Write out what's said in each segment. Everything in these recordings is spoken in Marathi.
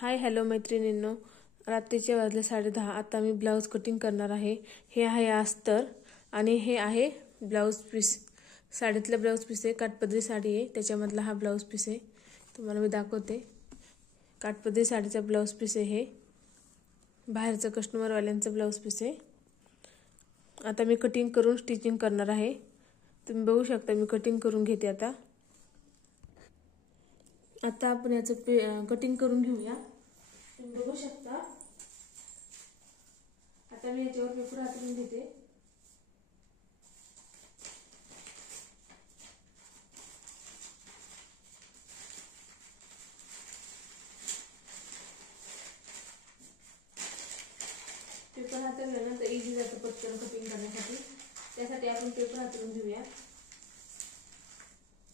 हाय हॅलो मैत्रिणींनो, रात्रीचे वाजले 10:30. आता मी ब्लाऊज कटिंग करणार आहे. हे आहे अस्तर आणि हे आहे ब्लाऊज पीस. साडीतलं ब्लाऊज पीस आहे, काठपदरी साडी आहे, त्याच्यामधला हा ब्लाऊज पीस आहे. तुम्हाला मी दाखवते. काठपदरी साडीचा ब्लाऊज पीस आहे. हे बाहेरचं कस्टमरवाल्यांचं ब्लाऊज पीस आहे. आता मी कटिंग करून स्टिचिंग करणार आहे. तुम्ही बघू शकता, मी कटिंग करून घेते. आता आपण याचं कटिंग करून घेऊया. तुम्ही बघू शकता. आता मी याच्यावर पेपर हातरून घेते. पेपर हातरल्यानंतर इझी जातं पटकन कटिंग करण्यासाठी. त्यासाठी आपण पेपर हातरून घेऊया.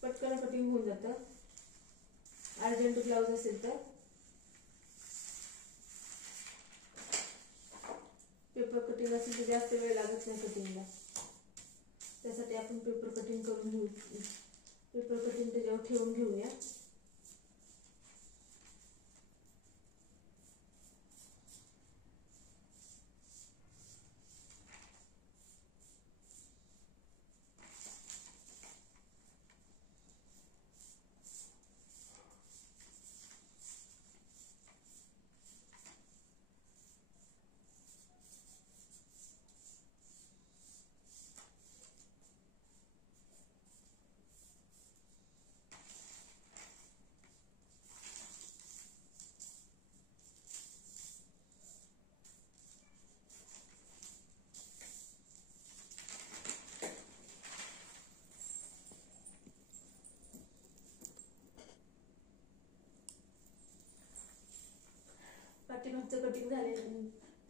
पटकन कटिंग होऊन जातं. अर्जंट ब्लाऊज असेल तर पेपर कटिंग असेल तर जास्त वेळ लागत नाही कटिंगला. त्यासाठी आपण पेपर कटिंग करून घेऊ. पेपर कटिंग त्याच्यावर ठेवून घेऊया. पाठीमागचं कटिंग झाले,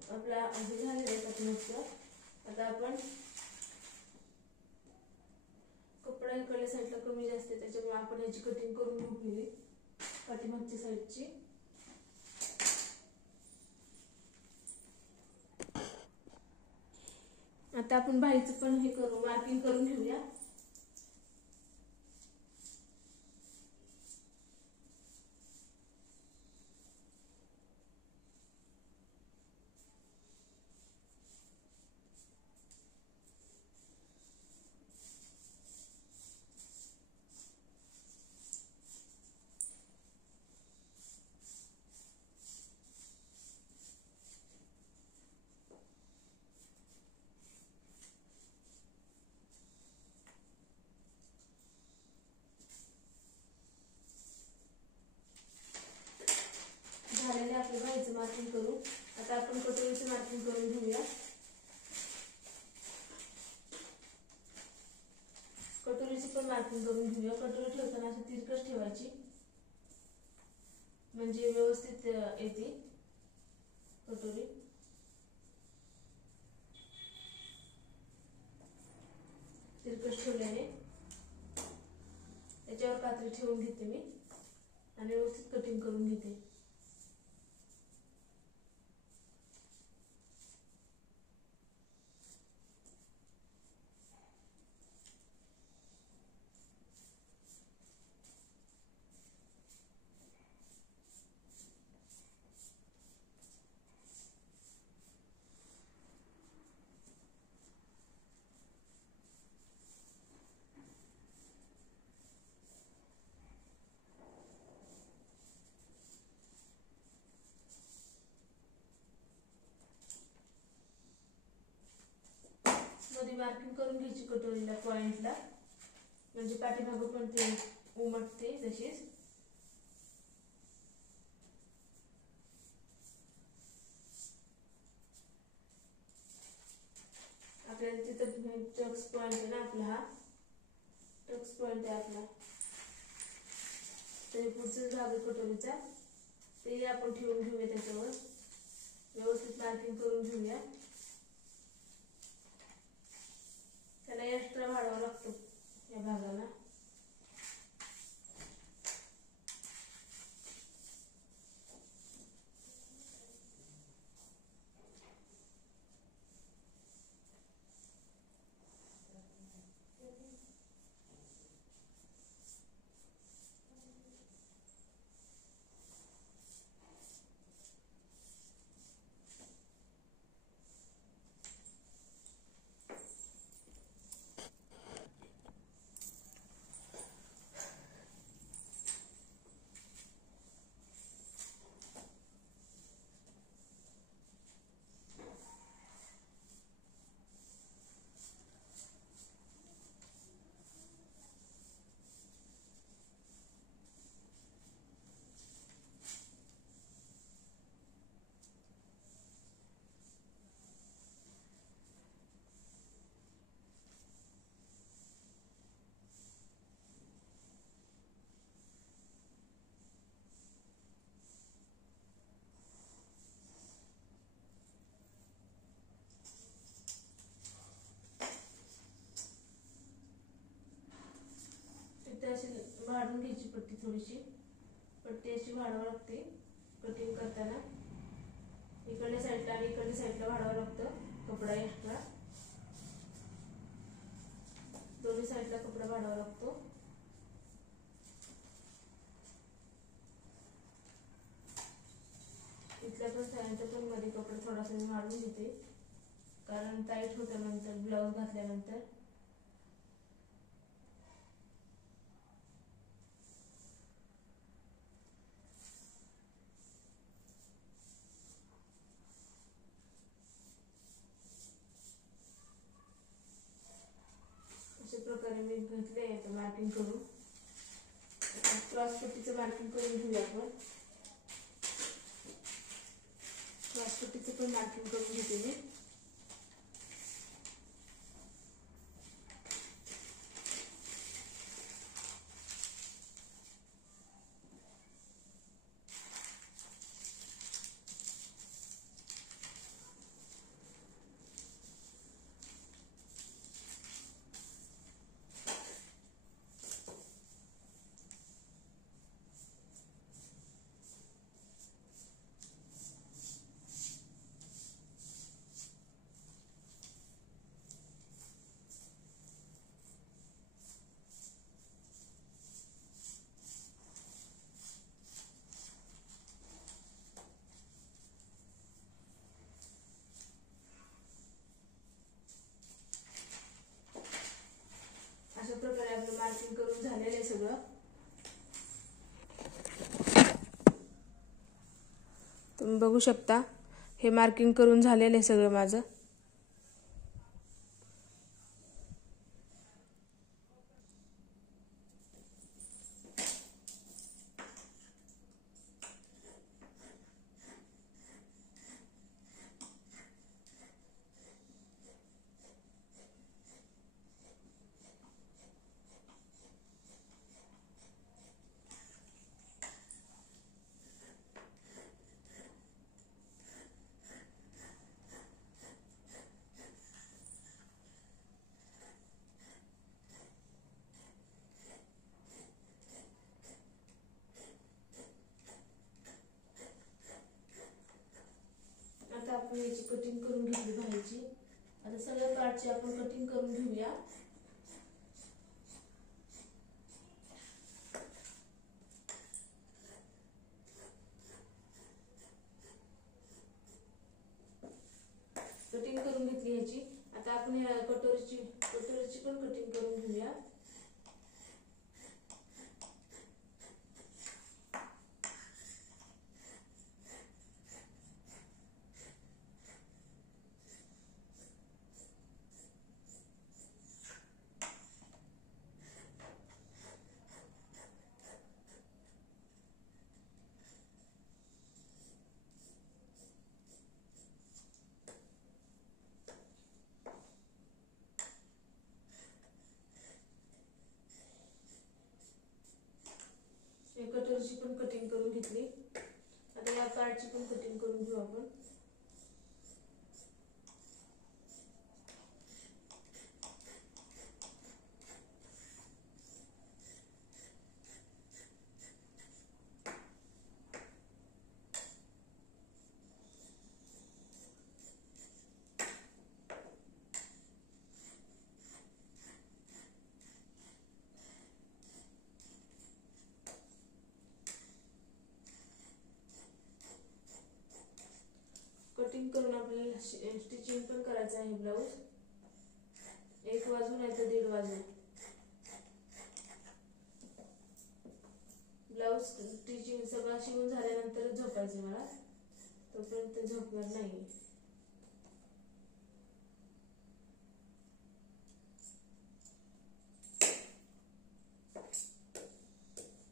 आपला हे झालेलं आहे पाठीमागचं. आता आपण कपडा इकडल्या साईडला कमी जास्त आहे, त्याच्यामुळे आपण याची कटिंग करून घेऊ पाठीमागच्या साईडची. आता आपण बाहीचं पण हे करू, मार्किंग करून घेऊया. झालेले आपले बाहीचं मार्किंग करू. आता आपण कटोरीचं मार्किंग करून घेऊया. कटोरीची पण मार्किंग करून घेऊया. कटोरी ठेवताना अशी तिरकस ठेवायची, म्हणजे व्यवस्थित येते कटोरी. तिरकस ठेवल्याने त्याच्यावर कात्री ठेवून घेते मी आणि व्यवस्थित कटिंग करून घेते. मध्ये मार्किंग करून घ्यायची कटोरीला पॉइंटला, म्हणजे पाठीमागं पण ते उमटते तशीच. आपल्याला तिथं टक्स पॉइंट आहे ना, आपला हा टक्स पॉइंट आहे आपला. तरी पुढचा भाग आहे कटोरीचा, ते आपण ठेवून घेऊया. त्याच्यावर व्यवस्थित मार्किंग करून घेऊया. त्याला एक्स्ट्रा वाढवावा लागतो या भागाला. वाढवून घ्यायची पट्टी, थोडीशी पट्टी अशी वाढवावी लागते कटिंग करताना. इकडल्या साईडला आणि इकडल्या साईडला वाढवावं लागतं कपडा एक्स्ट्रा, दोन्ही साईडला कपडा वाढवावा लागतो. इथल्या पण साईडच्या पण मध्ये कपडा थोडासा मी वाढवून घेते, कारण टाईट होतं नंतर ब्लाऊज घातल्यानंतर. अशा प्रकारे मी घेतले मार्किंग करून. क्रॉस पट्टीचं मार्किंग करून घेऊया आपण. क्रॉस पट्टीचं पण मार्किंग करून घेते मी. अशा प्रकारे आपलं मार्किंग करून झालेलं आहे सगळं. तुम्ही बघू शकता हे मार्किंग करून झालेलं आहे सगळं माझं. आता आपण याची कटिंग करून घेतली बाहेरची. आता सगळ्या पार्टची आपण कटिंग करून घेऊया. कटिंग करून घेतली याची. आता आपण कटोरीची पण कटिंग करून घेऊया. कटोरीची पण कटिंग करून घेतली. आता या पार्टची पण कटिंग करून घेऊ आपण. कटिंग करून आपल्याला स्टिचिंग पण करायचं आहे ब्लाऊज. एक बाजू नाही तर दीड बाजू. ब्लाऊज स्टिचिंग सगळं शिवून झाल्यानंतर झोपायचं मला, तोपर्यंत झोपणार नाही.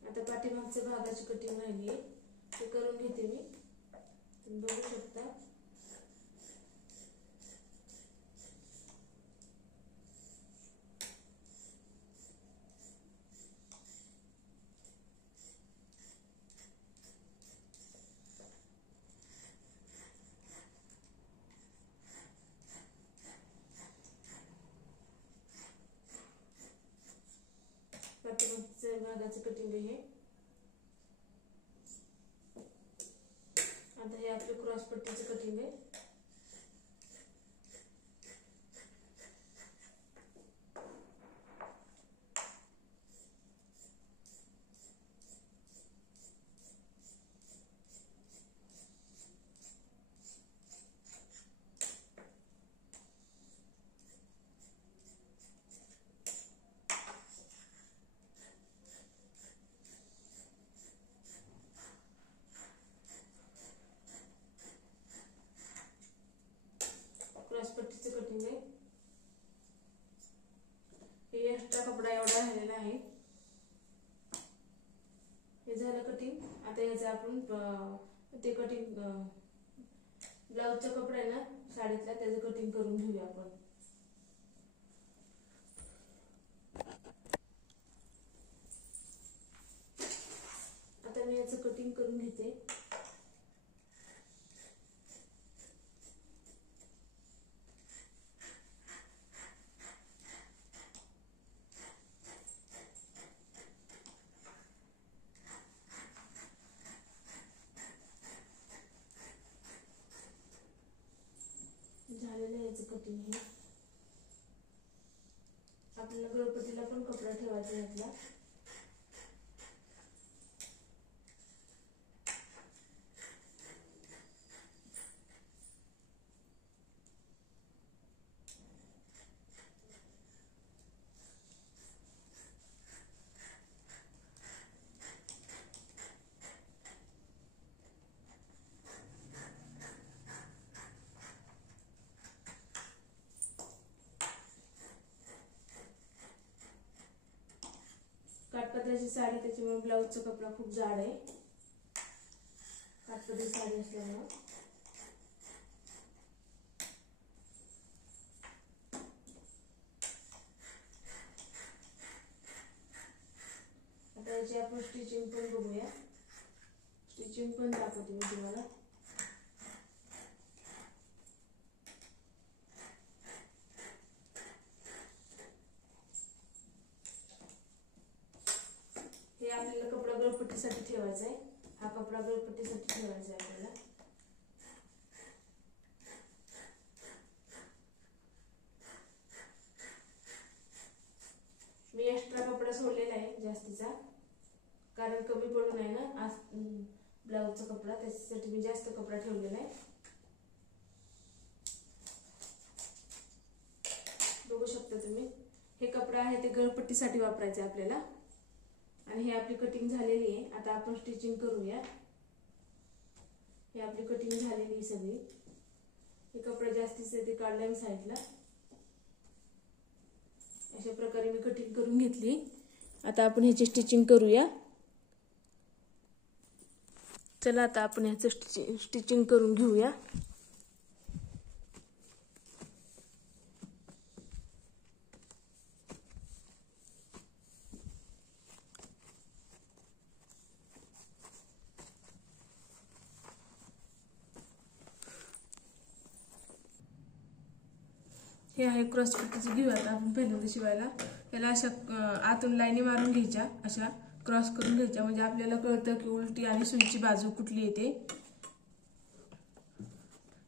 आता पाठीमागच्या भागाची कटिंग राहिली आहे, ते करून घेते मी. तुम्ही बघू शकता. पाठीमागच्या मागाचे कटिंग आहे हे. आता हे आपले क्रॉस पट्टीचे कटिंग आहे. क्रॉस पट्टीचे कटिंग आहे. हे एक्स्ट्रा कपडा एवढा राहिलेला आहे. हे झालं कटिंग. आता याचं आपण ते कटिंग ब्लाउजचा कपडा आहे ना साडीतला, त्याचं कटिंग करून घेऊया आपण. आता मी याचं कटिंग करून घेते. झालेलं याचं कटिंग हे. आपल्याला गळपट्टीला पण कपडा ठेवायचा यातला. काठपदराची साडी त्याच्यामुळे ब्लाउजचा कपडा खूप जाड आहे. काठपदरी साडी असल्यामुळे आता याची आपण स्टिचिंग पण बघूया. स्टिचिंग पण दाखवते मी तुम्हाला. हे आपल्याला कपडा गळपट्टीसाठी ठेवायचा आहे. हा कपडा गळपट्टीसाठी ठेवायचा आहे आपल्याला. मी एक्स्ट्रा कपडा सोडलेला आहे जास्तीचा, कारण कमी पडू नये ना ब्लाउजचा कपडा, त्याच्यासाठी मी जास्त कपडा ठेवलेला आहे. बघू शकता तुम्ही. हे कपडा आहे ते गळपट्टीसाठी वापरायचे आपल्याला. आणि हे आपली कटिंग झालेली आहे. आता आपण स्टिचिंग करूया. हे आपली कटिंग झालेली आहे सगळी. हे कपडा जास्तीचे ते काढला मी साईडला. अशा प्रकारे मी कटिंग करून घेतली. आता आपण ह्याची स्टिचिंग करूया. चला आता आपण ह्याचं स्टिचिंग करून घेऊया. हे आहे क्रॉस पट्टीची घेऊ आता आपण पहिल्यांदा शिवायला. याला अशा आतून लाईनी मारून घ्यायच्या, अशा क्रॉस करून घ्यायच्या, म्हणजे आपल्याला कळतं की उलटी आणि सुईची बाजू कुठली येते.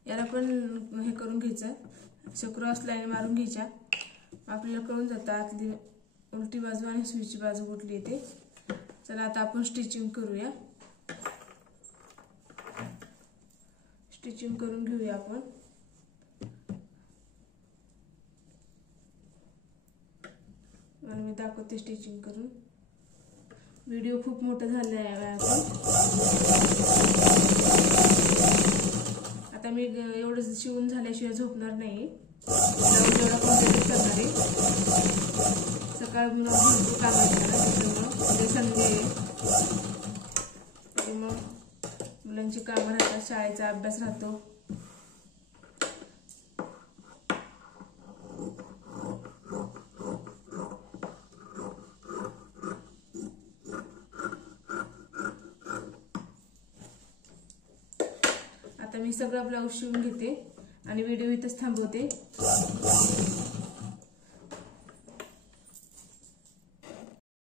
याला पण हे करून घ्यायचं, अशा क्रॉस लाईनी मारून घ्यायच्या. आपल्याला कळून जातं आतली उलटी बाजू आणि सुईची बाजू कुठली येते. चला आता आपण स्टिचिंग करूया. स्टिचिंग करून घेऊया आपण. आणि मी दाखवते स्टिचिंग करून. व्हिडिओ खूप मोठा झाला आहे आता मी एवढं शिवून झाल्याशिवाय झोपणार नाही. एवढा कम्प्लीट करणार आहे. सकाळ भरपूर काम असणार त्याच्यामुळं, म्हणजे संडे आहे त्यामुळं मुलांची कामं राहतात, शाळेचा अभ्यास राहतो. आता मी सगळा ब्लाऊज शिवून घेते आणि व्हिडिओ इथंच थांबवते.